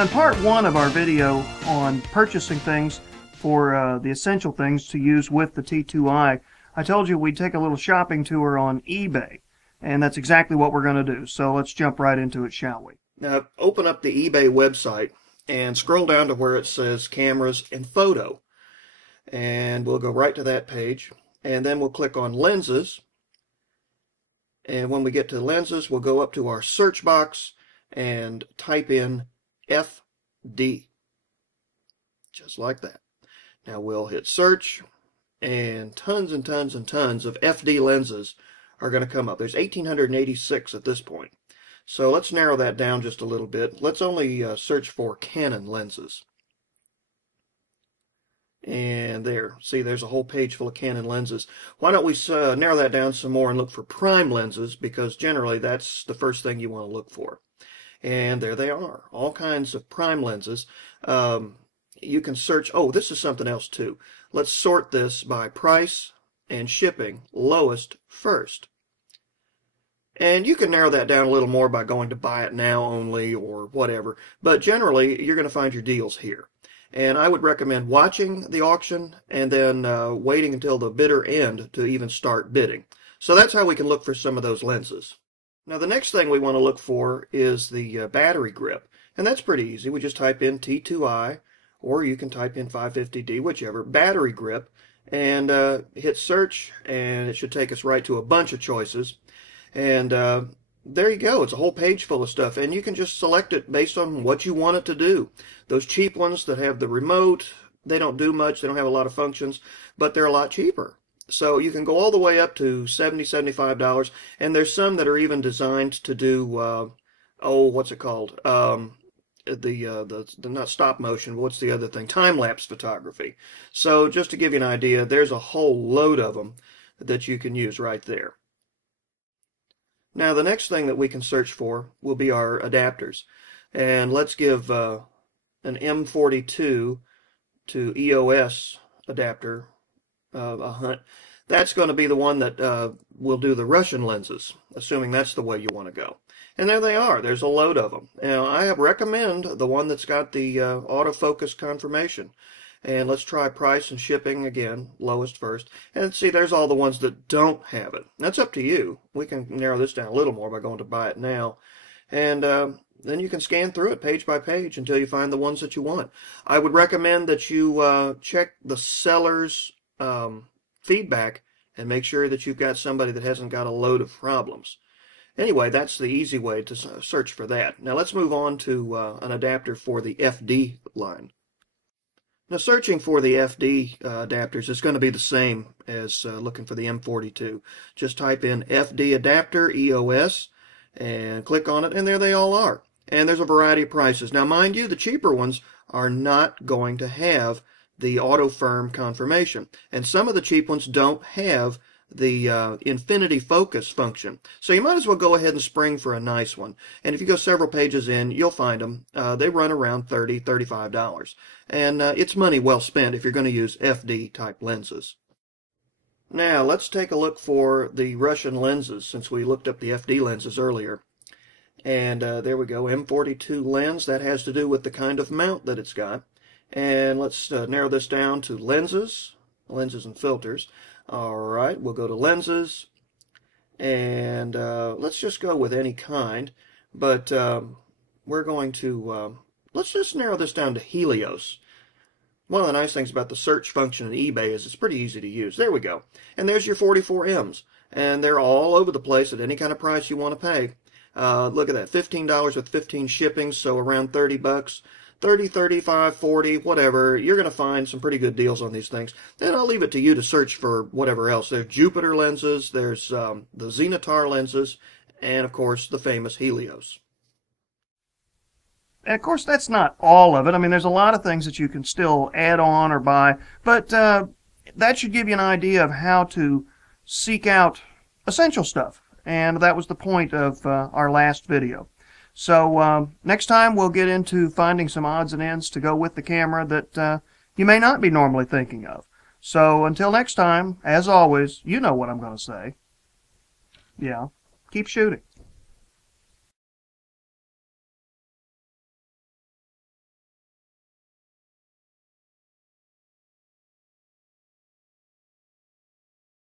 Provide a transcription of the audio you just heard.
Now in part one of our video on purchasing things for the essential things to use with the T2i, I told you we'd take a little shopping tour on eBay, and that's exactly what we're going to do. So let's jump right into it, shall we? Now open up the eBay website and scroll down to where it says cameras and photo, and we'll go right to that page, and then we'll click on lenses, and when we get to lenses we'll go up to our search box and type in FD, just like that. Now we'll hit search, and tons and tons and tons of FD lenses are going to come up. There's 1,886 at this point. So let's narrow that down just a little bit. Let's only search for Canon lenses. And there, see, there's a whole page full of Canon lenses. Why don't we narrow that down some more and look for prime lenses, because generally that's the first thing you want to look for. And there they are, all kinds of prime lenses. You can search, oh, this is something else too. Let's sort this by price and shipping, lowest first. And you can narrow that down a little more by going to buy it now only or whatever. But generally, you're going to find your deals here. And I would recommend watching the auction and then waiting until the bidder end to even start bidding. So that's how we can look for some of those lenses. Now the next thing we want to look for is the battery grip. And that's pretty easy. We just type in T2i, or you can type in 550D, whichever, battery grip, and hit search, and it should take us right to a bunch of choices. And there you go. It's a whole page full of stuff, and you can just select it based on what you want it to do. Those cheap ones that have the remote, they don't do much. They don't have a lot of functions, but they're a lot cheaper. So you can go all the way up to $70, $75, and there's some that are even designed to do, what's it called? Not stop motion, but what's the other thing? Time-lapse photography. So just to give you an idea, there's a whole load of them that you can use right there. Now the next thing that we can search for will be our adapters. And let's give an M42 to EOS adapter a hunt. That's going to be the one that will do the Russian lenses, assuming that's the way you want to go. And there they are. There's a load of them. Now, I recommend the one that's got the autofocus confirmation. And let's try price and shipping again, lowest first. And see, there's all the ones that don't have it. That's up to you. We can narrow this down a little more by going to buy it now. And then you can scan through it page by page until you find the ones that you want. I would recommend that you check the seller's feedback and make sure that you've got somebody that hasn't got a load of problems. Anyway, that's the easy way to search for that. Now let's move on to an adapter for the FD line. Now searching for the FD adapters is going to be the same as looking for the M42. Just type in FD adapter EOS and click on it, and there they all are. And there's a variety of prices. Now mind you, the cheaper ones are not going to have the auto firm confirmation, and some of the cheap ones don't have the infinity focus function. So you might as well go ahead and spring for a nice one. And if you go several pages in, you'll find them. They run around $30, $35. And it's money well spent if you're going to use FD type lenses. Now let's take a look for the Russian lenses, since we looked up the FD lenses earlier. And there we go, M42 lens. That has to do with the kind of mount that it's got. And let's narrow this down to lenses and filters. Alright, we'll go to lenses, and let's just go with any kind, but we're going to, let's just narrow this down to Helios. One of the nice things about the search function in eBay is it's pretty easy to use. There we go. And there's your 44Ms, and they're all over the place at any kind of price you want to pay. Look at that, $15 with 15 shipping, so around 30 bucks. 30, 35, 40, whatever. You're going to find some pretty good deals on these things. Then I'll leave it to you to search for whatever else. There's Jupiter lenses, there's the Xenatar lenses, and of course the famous Helios. And of course that's not all of it. I mean, there's a lot of things that you can still add on or buy, but that should give you an idea of how to seek out essential stuff. And that was the point of our last video. So next time we'll get into finding some odds and ends to go with the camera that you may not be normally thinking of. So until next time, as always, you know what I'm going to say. Yeah, keep shooting.